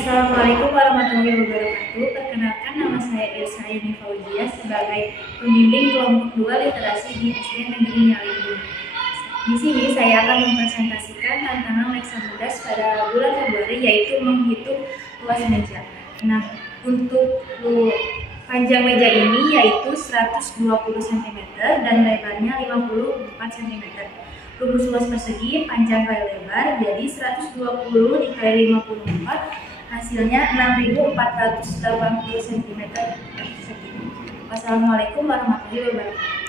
Assalamualaikum warahmatullahi wabarakatuh. Perkenalkan, nama saya Ilsa Yuni Fauzia sebagai pembimbing kelompok 2 literasi di SD Negeri Nyalindung. Di sini saya akan mempresentasikan tantangan Leksa Mudas pada bulan Februari, yaitu menghitung luas meja. Nah, untuk panjang meja ini yaitu 120 cm dan lebarnya 54 cm. Rumus luas persegi panjang kali lebar, jadi 120 dikali 54 hasilnya 6.480 cm persegi. Wassalamualaikum warahmatullahi wabarakatuh.